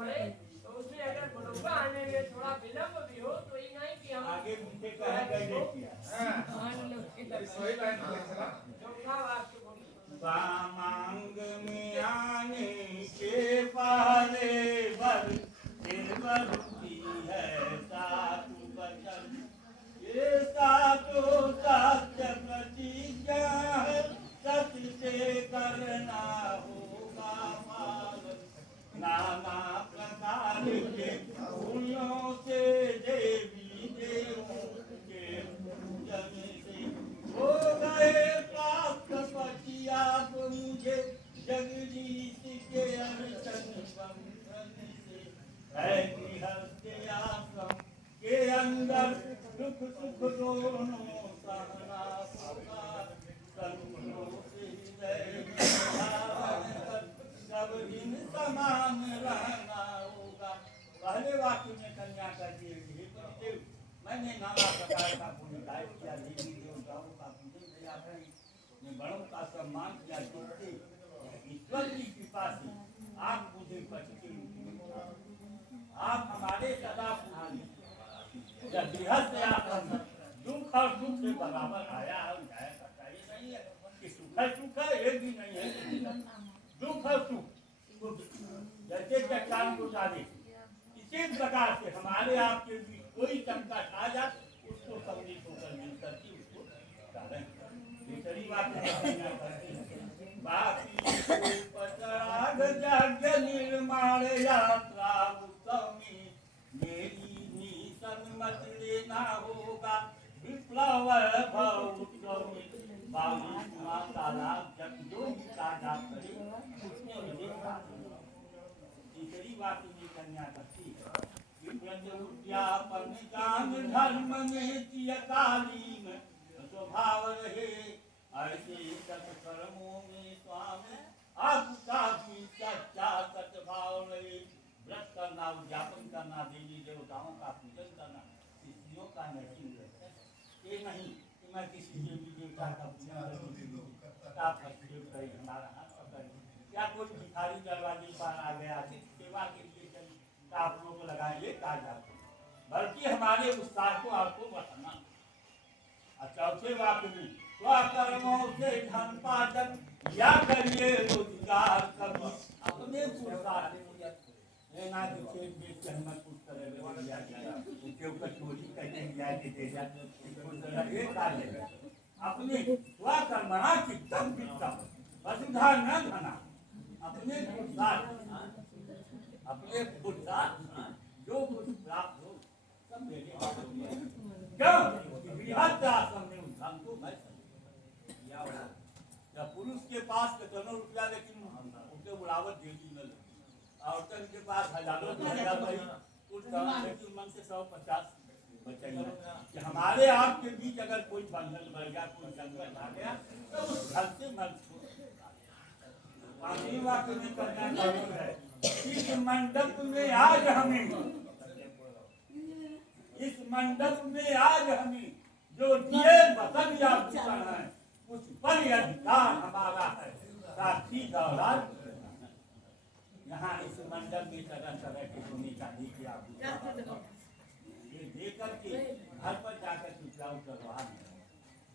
पड़े तो उसमें अगर बड़ौदा आने में थोड़ा विलम्ब भी हो तो ये नहीं कि हम आगे पीछे कहीं गए किया सही लाइन पे चला चौथा वाक्य बोलिए। मांग में आने के पहले बर बरुती है साधु बचन ये साधु सत्य प्रतिज्ञा है सत्य से करना होगा पालन नाना प्रकार के फूलों से देवी देवों के पूजन से हो गए प्राप्त पति आप मुझे जगदीश के अनशन बंधन से है गृहस्थ आश्रम के अंदर दुख सुख दोनों सहना होगा सन्मुखों से सब दिन समान रहना होगा। पहले वाक्य में कन्या कहती है मैंने नाना प्रकार का पुण्य कार्य किया देवी देवताओं का पूजन किया मैं बड़ों का सम्मान किया जिससे ईश्वर की कृपा से आप मुझे पति के रूप में आप हमारे सदा पुरानी जब गृहस्थ आश्रम दुख और सुख से बराबर आया और जाया करता ये नहीं है कि सुख है ये भी नहीं है दुख और सुख जैसे चट्टान को डाले इसी प्रकार से हमारे आपके बीच कोई संकट आ जाए उसको सम्मिलित होकर मिल करके उसको डालें दूसरी बात बाकी पतराग यज्ञ निर्माण यात्रा उत्तमी मेरी भी सन्मत लेना होगा विप्लव भव उत्तमी बाली माता जब जो भी कार्य करे उसमें तीसरी बात में कन्या करती है उद्यापन ज्ञान धर्म में चियकालीन स्वभाव रहे ऐसे सत्कर्मों में स्वामी आपका भी सच्चा सद्भाव रहे व्रत करना उद्यापन करना देवी देवताओं का पूजन करना स्त्रियों का नहीं ये नहीं कि मैं किसी देवी देवता का पूजन करे हमारा हाथ पकड़ या कोई भिखारी दरवाजे पर आ गया सेवा के लिए आप लोग लगाएंगे कार्य बल्कि हमारे उत्साह को आपको बढ़ाना। चौथे वाक्य में स्वकर्मों से धन पाचन या करिए रोजगार कभी अपने पुरुषार्थ लेना कि खेत बेच के हम कुछ तरह उसके ऊपर चोरी करके अपने स्वकर्मणा चित्तम वित्तम वसुधा न धना अपने पुरुषार्थ अपने पुरुषार्थ जो कुछ प्राप्त हो सब मेरे क्यों गृहस्थ आश्रम में उद्धान को मैं जब पुरुष के पास करोड़ों रुपया लेकिन उनके बुलावट देती न औरतन के पास हजारों लेकिन मन से 150 बचाइए कि हमारे आपके बीच अगर कोई बंधन बढ़ गया कोई संकट आ गया तो उस घर से मन वाक्य में करना जरूर है। इस मंडप में आज हमें जो दिए वतन या भूषण है उस पर अधिकार हमारा है साथी दौरान यहाँ इस मंडप में तरह तरह के सोने चांदी की आभूषण ये देकर के घर पर जाकर उपयोग करवा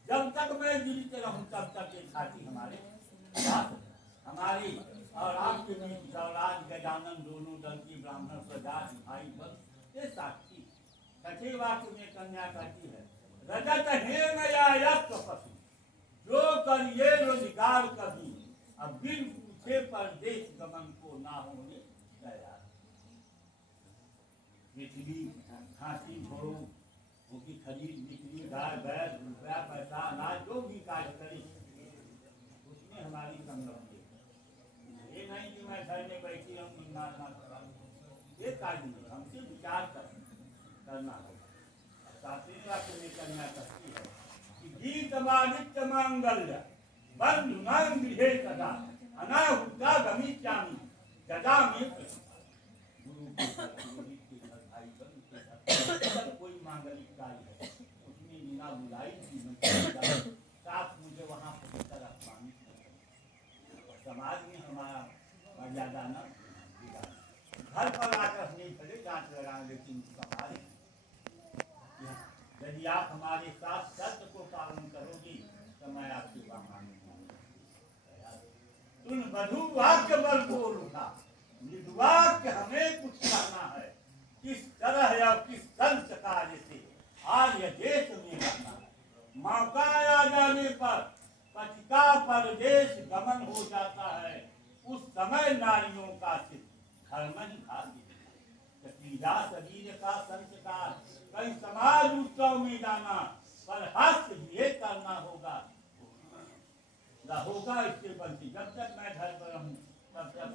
जब तक मैं जीवित रहूं तब तक ये साथी हमारे हमारी और आपके बीच दौरान गजानन दोनों दल की ब्राह्मण प्रजा भाई बल ये साक्षी छठे वाक्य में कन्या कहती है रजत हेम या पशु जो करिए रोजगार कभी अब बिन पूछे परदेश गमन को ना होने तैयार पृथ्वी घासी घोड़ों उनकी खरीद बिक्री गाय बैल रुपया पैसा अनाज जो भी कार्य करे उसमें हमारी संलग्न ये नहीं कि मैं घर में बैठी हम ये कार्य नहीं हमसे विचार करना होगा। सातवीं वाक्य में कन्या कहती है कि गीत मानित्य मांगल्य बंधु नाम गृहे सदा अनाहुता गमिष्यामि जदा में गुरु कोई मांगलिक कार्य है उसमें बिना बुलाई साथ मुझे वहाँ पहुँचकर अपमानित समाज में हमारा मर्यादा न घर पर आकर नहीं भले डांट लगा, लेकिन संभाले। यदि आप हमारे साथ शर्त को पालन करोगी तो मैं आपकी बात मानूंगा। तुम मधु वाक्य बल बोल उठा, निर्वाक्य हमें कुछ कहना है, किस तरह या किस संत कार्य से आर्य देश में रहना है। मौका आ जाने पर पतिका परदेश गमन हो जाता है, उस समय नारियों का चित्त घर में ही भागी। शरीर का संस्कार कई समाज उत्सव में जाना, पर हास्य ये करना होगा होगा इससे बल्कि जब तक मैं घर पर हूँ तब तक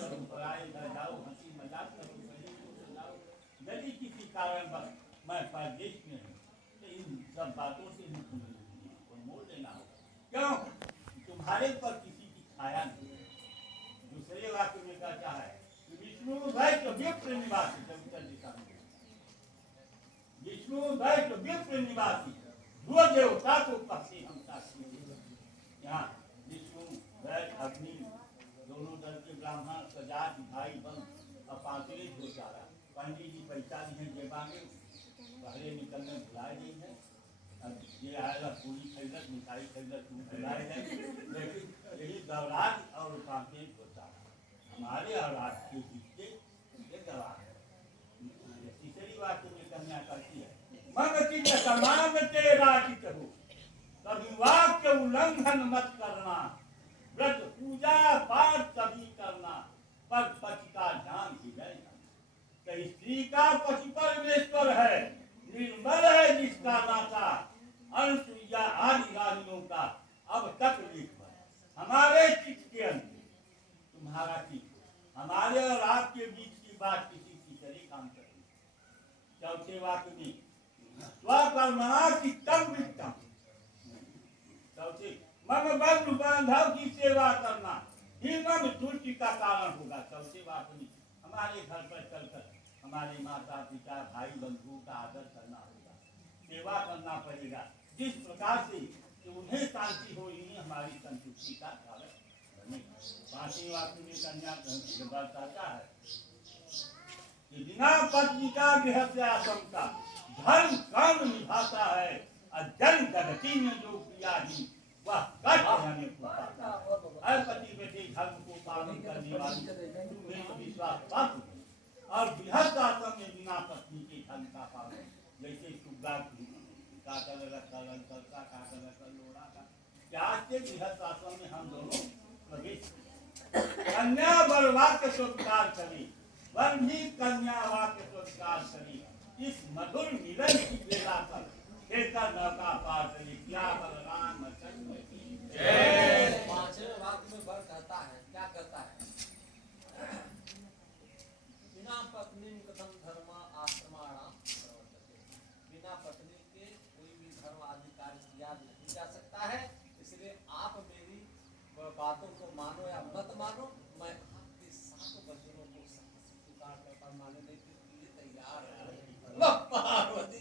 करूँ, पराए घर जाओ, हंसी मजाक करूँ, शरीर को सजाओ। यदि किसी कारण मैं परदेश में हूँ तो इन सब बातों से मोड़ लेना होगा। क्यों? तुम्हारे पर किसी की छाया नहीं। दूसरे वाक्य में कहता है विष्णु दैत्य विप्र निवासी, विष्णु दैत्य विप्र निवासी, दो देवता को पक्षी हम साक्षी। यहाँ विष्णु दैत्य अग्नि दोनों दल के ब्राह्मण सजात भाई बंद अपांतरित हो जा रहा। पंडित जी पैसा नहीं है जेबा में, पहले निकलने बुलाए नहीं है। अब ये आएगा पूरी खरीदत, मिठाई खरीदत, बुलाए जाए, लेकिन यही दौरान और उपांतरित होता है। हमारे और आपके बीच ये गवाह है। तीसरी बात में कन्या करती है मन चित्त समान तेरा चित हो, कभी वाक्य उल्लंघन मत करना, व्रत पूजा पाठ सभी करना, पर पति का ध्यान ही रहेगा। तो स्त्री का पति परमेश्वर है, निर्मल है जिसका नाता, अनुसुईया आदि रानियों का अब तक लिख हमारे चित्त के अंदर। तुम्हारा चित्त हमारे और आपके बीच की बात किसी तीसरे काम करेगी। चौथे वाक्य में स्वकर्मणा चित्तम वित्तम, चौथे मम बंधु बांधव की सेवा करना ही मम तुष्टि का कारण होगा। चौथे वाक्य में हमारे घर पर चलकर हमारे माता पिता भाई बंधुओं का आदर करना होगा, सेवा करना पड़ेगा, जिस प्रकार से उन्हें शांति हो ही हमारी संतुष्टि का कारण बनेगा। पांचवें वाक्य में कन्या बताता है कि बिना पत्नी का गृहस्थ आशंका धर्म कर्म निभाता है, और जन जगती में जो क्रिया ही वह कष्ट हमें पहुंचाता है। पति बेटे धर्म को पालन करने वाली तुम्हें विश्वास पात्र, और गृहस्थ आश्रम में बिना पत्नी के धर्म का पालन, जैसे सुग्गा काटल लोड़ा का, प्याज के गृहस्थ आश्रम में हम दोनों प्रवेश। कन्या वर वाक्य स्वीकार करी, वर भी कन्या वाक्य स्वीकार करी, इस मधुर मिलन की बेला पर खेतर नौका पार करी। क्या बलराम चंद्र की जय। पांचवें वाक्य में वर कहता है, क्या कहता है? बिना पत्नी कथम धर्म आश्रमाणाम प्रवर्तते, बिना पत्नी के कोई भी धर्म आदि कार्य किया नहीं जा सकता है। इसलिए आप मेरी बातों को मानो या मत मानो, मैं आपके साथ वचनों को स्वीकार करता मानने के लिए तैयार है। पार्वती